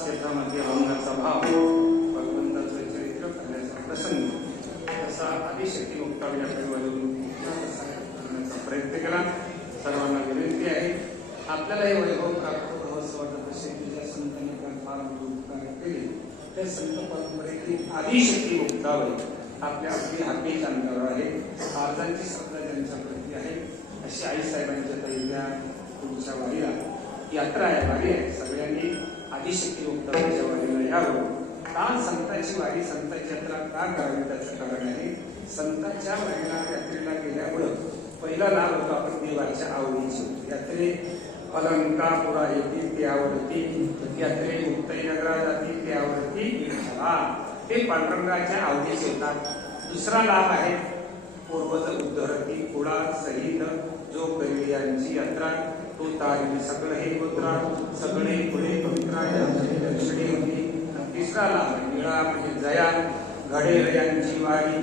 क्षेत्रामध्ये रंगाचा भाव भगवंताचं चरित्र करण्याचा प्रसंग तसा आदिशक्ती मुक्तावली करण्याचा प्रयत्न केला. सर्वांना विनंती आहे, आपल्याला हे वैभव प्राप्त व्हावंसं वाटत असेल की ज्या संतांनी फार उपकार केले त्या संत परंपरेतील आदिशक्ती मुक्तावली आपल्या अगदी हाकेच्या अंतरावर आहे. आजांची श्रद्धा ज्यांच्याप्रती आहे अशी आईसाहेबांच्या तैल्या पुढच्या वारीला यात्रा आहे, वारी आहे. सगळ्यांनी आदिशक्ती मुक्तावलीच्या वारीला यावं. का संतांची वारी, संतांची यात्रा का करावी त्याचं कारण आहे, संतांच्या वारीला यात्रेला गेल्यामुळं पहिला लाभ होतो आपण देवाच्या आवडीची. यात्रे अलंकापुरा येतील ते आवडती, यात्रे मुक्ताईनगरा जातील ते आवडती विठ्ठला, ते पांडुरंगाच्या आवडीचे होतात. दुसरा लाभ आहे पूर्वज उद्धरती कुळा सहित जो करी यांची यात्रा तो तारी सगळं हे गोत्रा सगळे पुढे पवित्रा यांची दर्शनी होती. तिसरा लाभ निळा म्हणजे जया घडेल यांची वारी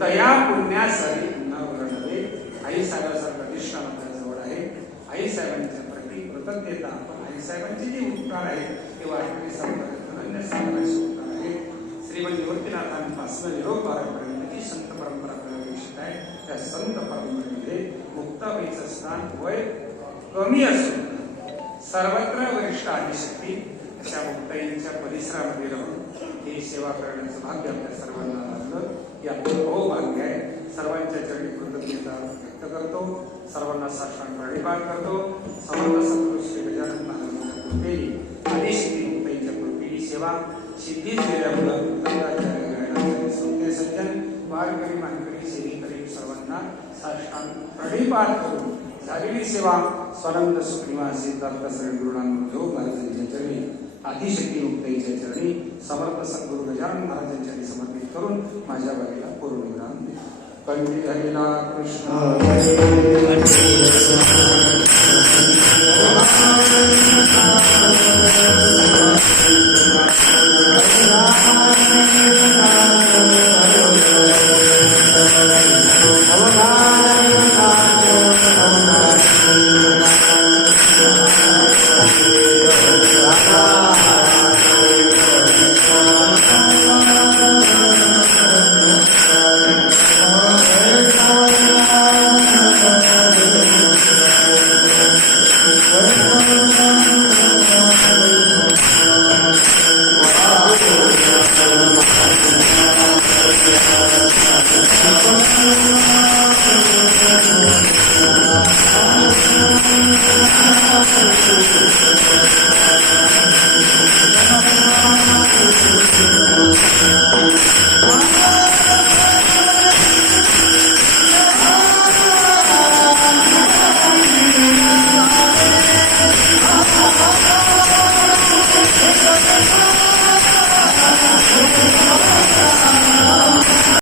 तया पुण्यासरी पुन्हा वर्णवे. आई साहेबांसारखा निष्ठान आपल्या जवळ आहे. आई साहेबांच्या प्रति कृतज्ञता, पण आई साहेबांचे जे उपकार आहेत ते वारकरी संप्रदायात अन्य साधनाचे उपकार आहेत. श्रीमंत निवृत्तीनाथांपासून निरोपापर्यंत जी संत परंपरा आपल्याला अपेक्षित आहे त्या संत परंपरेमध्ये मुक्ताबाईचं स्थान वय कमी असून सर्वत्र वरिष्ठ आदिशक्ती अशा मुक्ताईंच्या परिसरामध्ये राहून ही सेवा करण्याचं भाग्य आपल्या सर्वांना लाभलं. यातून भाग्य आहे. सर्वांच्या चरणी कृतज्ञता व्यक्त करतो, सर्वांना साष्टांग प्रणिपात करतो. समर्थ सद्गुरू श्री गजानन महाराजांच्या कृपेने आदिशक्ती मुक्ताईंच्या कृपेने सेवा सिद्धी झाल्यामुळं सज्जन वारकरी मानकरी सेवेकरी सर्वांना साष्टांग प्रणिपात करून झालेली सेवा स्वानंद सुखनिवासी दत्त श्री गुरुनानक देव महाराजांच्या चरणी आदिशक्ती मुक्ताईच्या चरणी समर्थ सद्गुरू गजानन महाराजांच्या चरणी समर्पित करून माझ्या वारीला पूर्णविराम देतो. कंठी हरिला कृष्ण